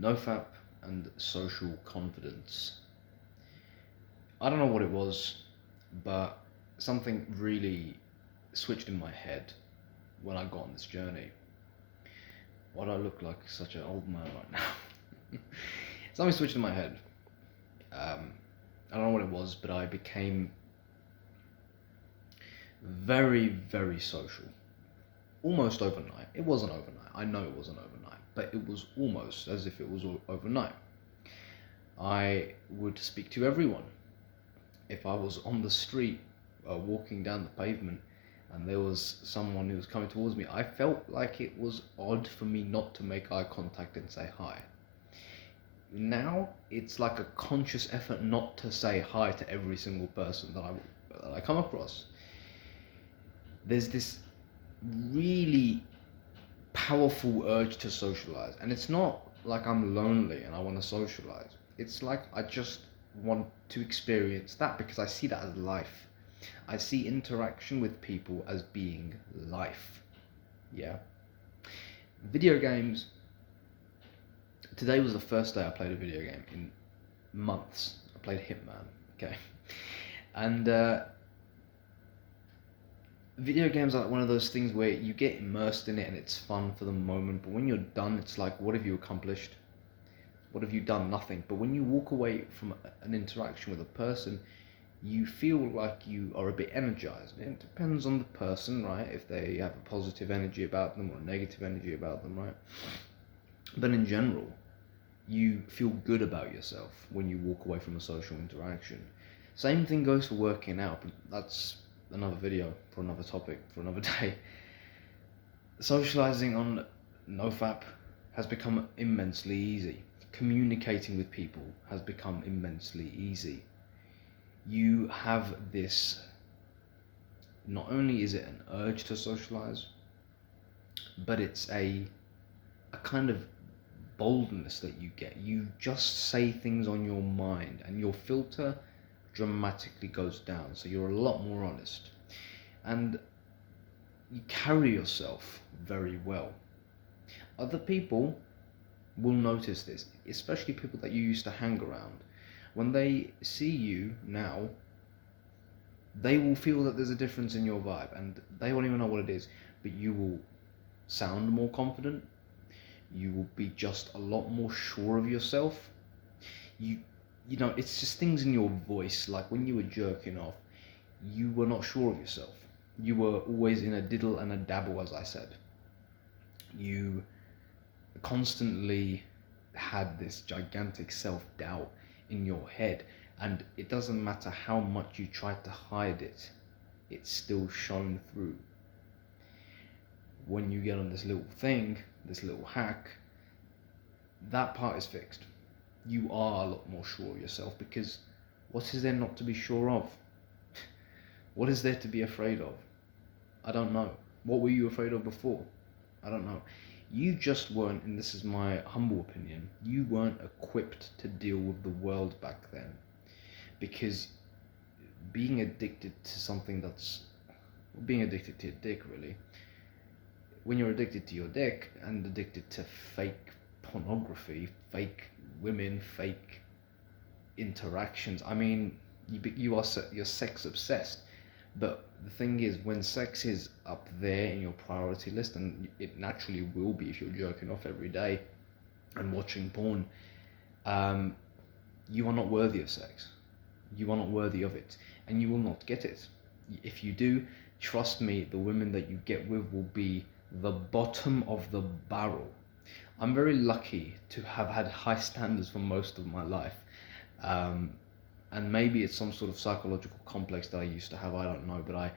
NoFap and social confidence. I don't know what it was, but something really switched in my head when I got on this journey. Why do I look like such an old man right now? Something switched in my head. I don't know what it was, but I became very, very social. Almost overnight. It wasn't overnight. I know it wasn't overnight, but it was almost as if it was overnight. I would speak to everyone. If I was on the street, walking down the pavement, and there was someone who was coming towards me, I felt like it was odd for me not to make eye contact and say hi. Now it's like a conscious effort not to say hi to every single person that I come across. There's this really powerful urge to socialize, and it's not like I'm lonely and I want to socialize. It's like I just want to experience that because I see that as life. I see interaction with people as being life. Yeah. Video games. Today was the first day I played a video game in months. I played Hitman. Okay. And video games are like one of those things where you get immersed in it and it's fun for the moment, but when you're done, it's like, what have you accomplished? What have you done? Nothing. But when you walk away from an interaction with a person, you feel like you are a bit energized. It depends on the person, right? If they have a positive energy about them or a negative energy about them, right? But in general, you feel good about yourself when you walk away from a social interaction. Same thing goes for working out, but that's another video for another topic for another day. Socializing on NoFap has become immensely easy. Communicating with people has become immensely easy. You have this, not only is it an urge to socialize, but it's a kind of boldness that you get. You just say things on your mind and your filter dramatically goes down, so you're a lot more honest and you carry yourself very well. Other people will notice this, especially people that you used to hang around. When they see you now, they will feel that there's a difference in your vibe and they won't even know what it is, but you will sound more confident. You will be just a lot more sure of yourself. You know, it's just things in your voice, like when you were jerking off, you were not sure of yourself. You were always in a diddle and a dabble, as I said. You constantly had this gigantic self-doubt in your head, and it doesn't matter how much you tried to hide it, it's still shown through. When you get on this little thing, this little hack, that part is fixed. You are a lot more sure of yourself because what is there not to be sure of? What is there to be afraid of? I don't know. What were you afraid of before? I don't know. You just weren't, and this is my humble opinion, you weren't equipped to deal with the world back then. Because being addicted to something being addicted to your dick, really. When you're addicted to your dick and addicted to fake pornography, fake women, fake interactions, I mean, you're sex obsessed. But the thing is, when sex is up there in your priority list, and it naturally will be if you're jerking off every day and watching porn, you are not worthy of sex. You are not worthy of it, and you will not get it. If you do, trust me, the women that you get with will be the bottom of the barrel. I'm very lucky to have had high standards for most of my life. And maybe it's some sort of psychological complex that I used to have, I don't know, but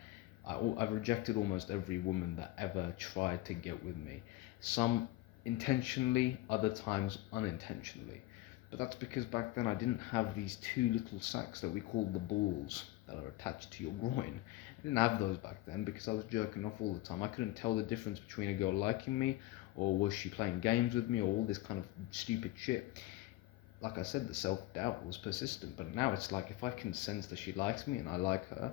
I've rejected almost every woman that ever tried to get with me. Some intentionally, other times unintentionally. But that's because back then I didn't have these two little sacks that we call the balls that are attached to your groin. I didn't have those back then because I was jerking off all the time. I couldn't tell the difference between a girl liking me or was she playing games with me or all this kind of stupid shit. Like I said, the self-doubt was persistent, but now it's like if I can sense that she likes me and I like her,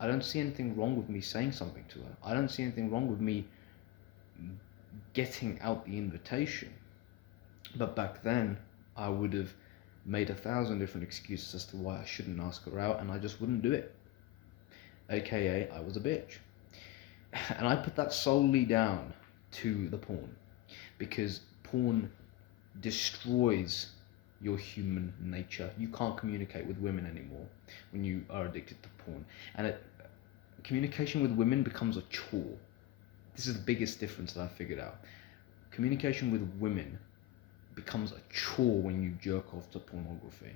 I don't see anything wrong with me saying something to her. I don't see anything wrong with me getting out the invitation. But back then, I would have made 1,000 different excuses as to why I shouldn't ask her out, and I just wouldn't do it. AKA, I was a bitch. And I put that solely down to the porn, because porn destroys your human nature. You can't communicate with women anymore when you are addicted to porn. And communication with women becomes a chore. This is the biggest difference that I figured out. Communication with women becomes a chore when you jerk off to pornography.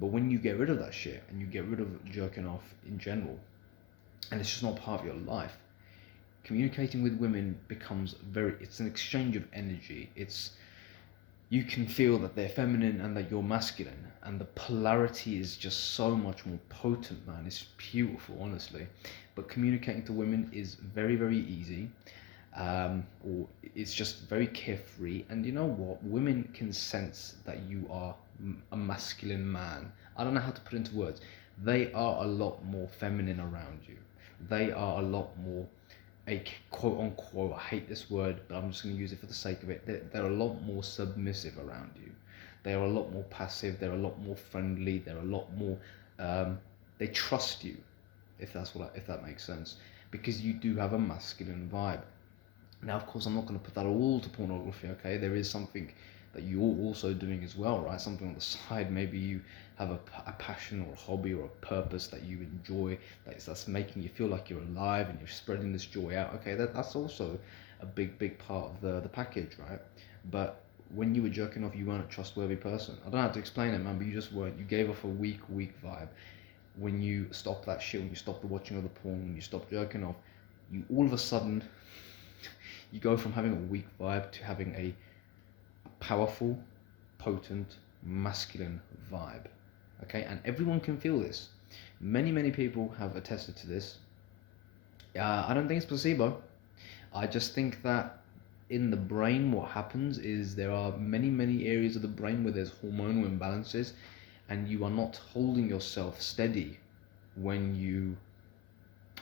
But when you get rid of that shit and you get rid of jerking off in general, and it's just not part of your life, communicating with women becomes it's an exchange of energy. You can feel that they're feminine and that you're masculine, and the polarity is just so much more potent, man. It's beautiful, honestly. But communicating to women is very, very easy, or it's just very carefree. And you know what? Women can sense that you are a masculine man. I don't know how to put it into words. They are a lot more feminine around you. They are a lot more a quote unquote, I hate this word, but I'm just going to use it for the sake of it. They're a lot more submissive around you. They're a lot more passive. They're a lot more friendly. They're a lot more. They trust you, if that makes sense, because you do have a masculine vibe. Now, of course, I'm not going to put that all to pornography. Okay, there is something that you're also doing as well, right? Something on the side. Maybe you have a passion or a hobby or a purpose that you enjoy, that's making you feel like you're alive and you're spreading this joy out. Okay, that's also a big part of the package, right? But when you were jerking off, you weren't a trustworthy person. I don't know how to explain it, man, but you just weren't. You gave off a weak vibe. When you stopped that shit, when you stopped the watching of the porn, when you stopped jerking off, you all of a sudden, you go from having a weak vibe to having a powerful, potent, masculine vibe. Okay, and everyone can feel this. Many people have attested to this. I don't think it's placebo. I just think that in the brain, what happens is there are many areas of the brain where there's hormonal imbalances, and you are not holding yourself steady when you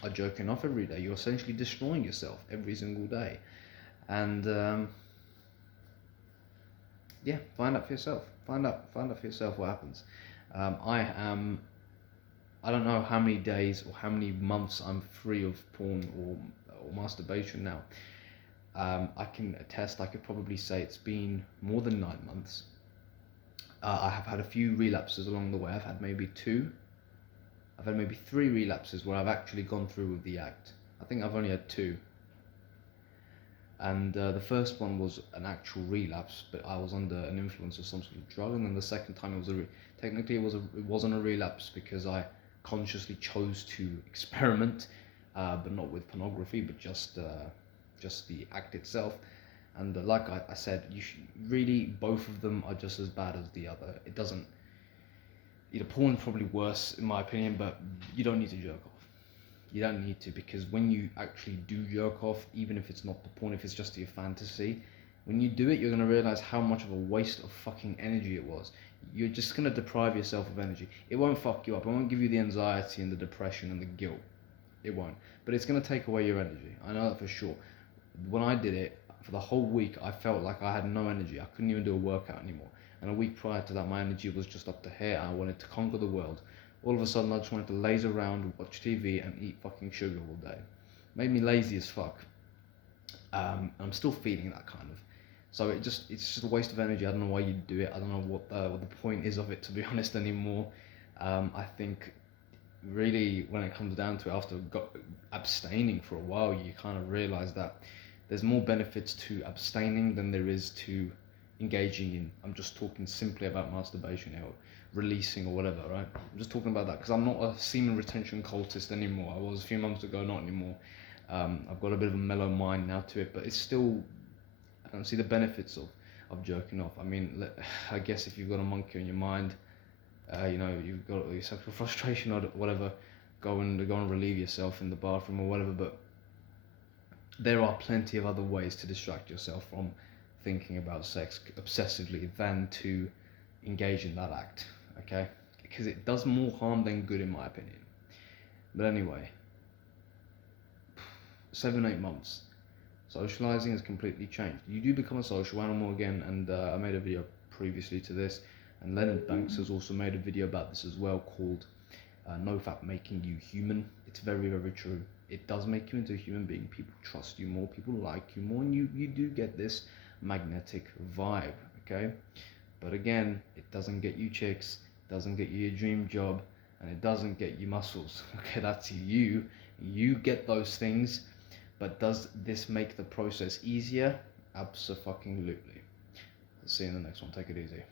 are jerking off every day. You're essentially destroying yourself every single day. And yeah, find out for yourself. Find out for yourself what happens. I don't know how many days or how many months I'm free of porn or masturbation now. I can attest, I could probably say it's been more than 9 months. I have had a few relapses along the way. I've had maybe 3 relapses where I've actually gone through with the act. I think I've only had 2. And the first one was an actual relapse, but I was under an influence of some sort of drug. And then the second time it wasn't a relapse because I consciously chose to experiment, but not with pornography, but just the act itself. And like I said, really both of them are just as bad as the other. It doesn't. Porn's probably worse in my opinion, but you don't need to jerk off. You don't need to, because when you actually do jerk off, even if it's not the porn, if it's just your fantasy, when you do it, you're going to realize how much of a waste of fucking energy it was. You're just going to deprive yourself of energy. It won't fuck you up. It won't give you the anxiety and the depression and the guilt. It won't. But it's going to take away your energy. I know that for sure. When I did it, for the whole week, I felt like I had no energy. I couldn't even do a workout anymore. And a week prior to that, my energy was just up to here. I wanted to conquer the world. All of a sudden, I just wanted to laze around, watch TV, and eat fucking sugar all day. Made me lazy as fuck. I'm still feeling that kind of. So it's just a waste of energy. I don't know why you do it. I don't know what the point is of it, to be honest, anymore. I think really when it comes down to it, after abstaining for a while, you kind of realize that there's more benefits to abstaining than there is to engaging in. I'm just talking simply about masturbation here, releasing or whatever, right? I'm just talking about that because I'm not a semen retention cultist anymore. I was a few months ago, not anymore. I've got a bit of a mellow mind now to it, but it's still, I don't see the benefits of jerking off. I mean, I guess if you've got a monkey on your mind, you've got your sexual frustration or whatever, go and relieve yourself in the bathroom or whatever, but there are plenty of other ways to distract yourself from thinking about sex obsessively than to engage in that act, okay? Because it does more harm than good in my opinion. But anyway, 7-8 months. Socializing has completely changed. You do become a social animal again, and I made a video previously to this, and Leonard Banks has also made a video about this as well, called NoFap making you human. It's very, very true. It does make you into a human being. People trust you more, people like you more, and you do get this magnetic vibe, okay? But again, it doesn't get you chicks, it doesn't get you your dream job, and it doesn't get you muscles. Okay, that's you. You get those things, but does this make the process easier? Absolutely. See you in the next one. Take it easy.